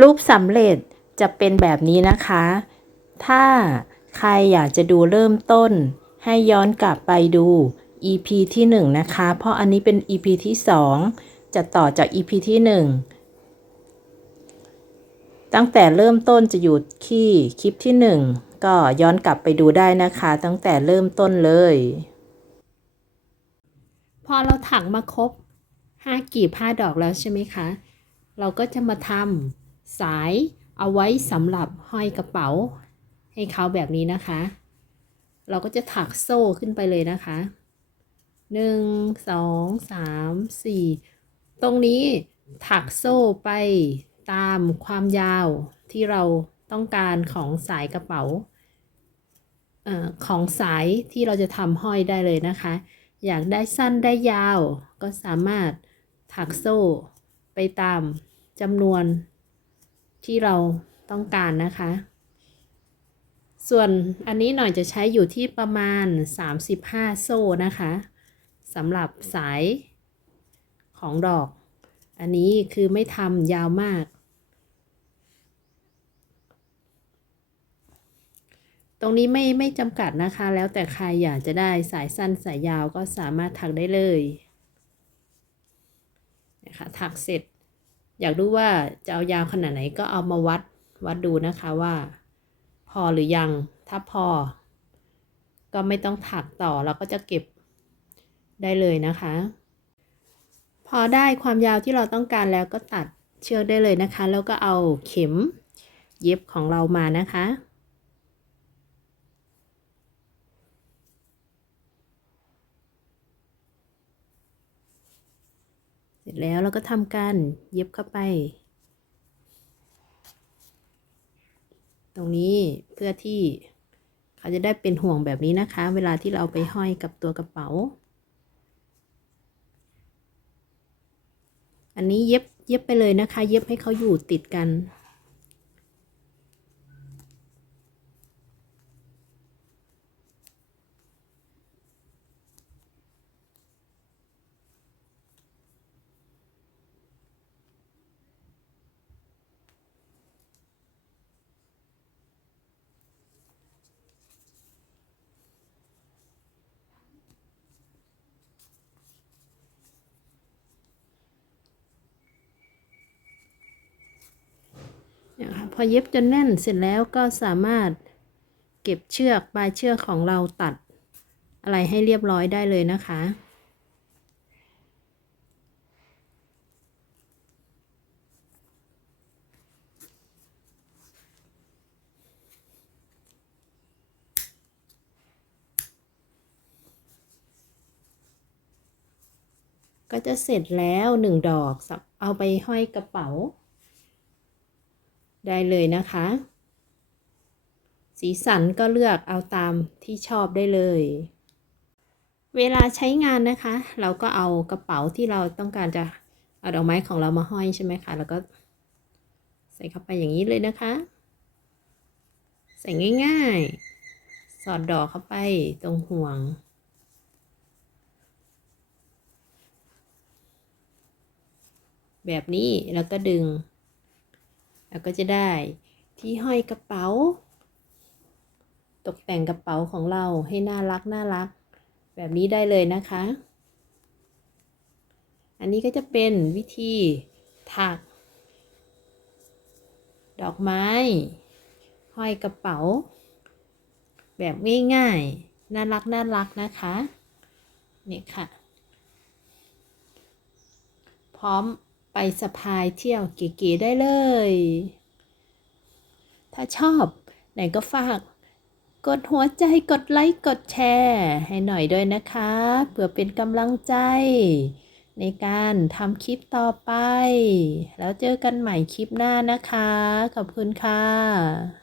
รูปสำเร็จจะเป็นแบบนี้นะคะ ถ้าใครอยากจะดูเริ่มต้น ให้ย้อนกลับไปดู EP ที่ 1 นะคะ เพราะอันนี้เป็น EP ที่ 2 จะต่อจาก EP ที่ 1 ตั้งแต่เริ่มต้นจะอยู่ที่คลิปที่ 1 ก็ย้อนกลับไปดูได้นะคะ ตั้งแต่เริ่มต้นเลย พอเราถักมาครบ5กีบ5ดอกแล้วใช่ไหมคะ เราก็จะมาทำ สายเอาไว้สำหรับห้อยกระเป๋า ให้เขาแบบนี้นะคะ เราก็จะถักโซ่ขึ้นไปเลยนะคะหนึ่งสองสามสี่ตรงนี้ถักโซ่ไปตามความยาวที่เราต้องการของสายกระเป๋าอของสายที่เราจะทำห้อยได้เลยนะคะ อยากได้สั้นได้ยาวก็สามารถถักโซ่ไปตามจำนวน ที่เราต้องการนะคะ ส่วนอันนี้หน่อยจะใช้อยู่ที่ประมาณ 35 โซ่นะคะสำหรับสายของดอก อันนี้คือไม่ทำยาวมาก ตรงนี้ไม่ไม่จำกัดนะคะ แล้วแต่ใครอยากจะได้สายสั้นสายยาวก็สามารถถักได้เลยนะคะถักเสร็จ อยากรู้ว่าจะเอายาวขนาดไหนก็เอามาวัดวัดดูนะคะว่า พอหรือยัง ถ้าพอ ก็ไม่ต้องถักต่อเราก็จะเก็บได้เลยนะคะ พอได้ความยาวที่เราต้องการแล้วก็ตัดเชือกได้เลยนะคะ แล้วก็เอาเข็มเย็บของเรามานะคะ ร็จแล้วเราก็ทำการเย็บเข้าไป ตรงนี้เพื่อที่เขาจะได้เป็นห่วงแบบนี้นะคะ เวลาที่เราไปห้อยกับตัวกระเป๋า อันนี้เย็บเย็บไปเลยนะคะ เย็บให้เขาอยู่ติดกัน นะคะพอเย็บจนแน่นเสร็จแล้วก็สามารถเก็บเชือกปลายเชือกของเราตัดอะไรให้เรียบร้อยได้เลยนะคะ ก็จะเสร็จแล้วหนึ่งดอก เอาไปห้อยกระเป๋า ได้เลยนะคะ สีสันก็เลือกเอาตามที่ชอบได้เลย เวลาใช้งานนะคะ เราก็เอากระเป๋าที่เราต้องการจะเอาดอกไม้ของเรามาห้อยใช่ไหมคะแล้วก็ใส่เข้าไปอย่างนี้เลยนะคะ ใส่ง่าย ๆ สอดดอกเข้าไปตรงห่วงแบบนี้แล้วก็ดึง แล้วก็จะได้ที่ห้อยกระเป๋า ตกแต่งกระเป๋าของเราให้น่ารักน่ารัก แบบนี้ได้เลยนะคะ อันนี้ก็จะเป็นวิธีถัก ดอกไม้ ห้อยกระเป๋า แบบง่ายๆ น่ารักน่ารักนะคะนี่ค่ะ พร้อม ไปสะพายเที่ยวเก๋ๆได้เลย ถ้าชอบไหนก็ฝาก กดหัวใจกดไลค์กดแชร์ ให้หน่อยด้วยนะคะ เพื่อเป็นกำลังใจ ในการทำคลิปต่อไป แล้วเจอกันใหม่คลิปหน้านะคะ ขอบคุณค่ะ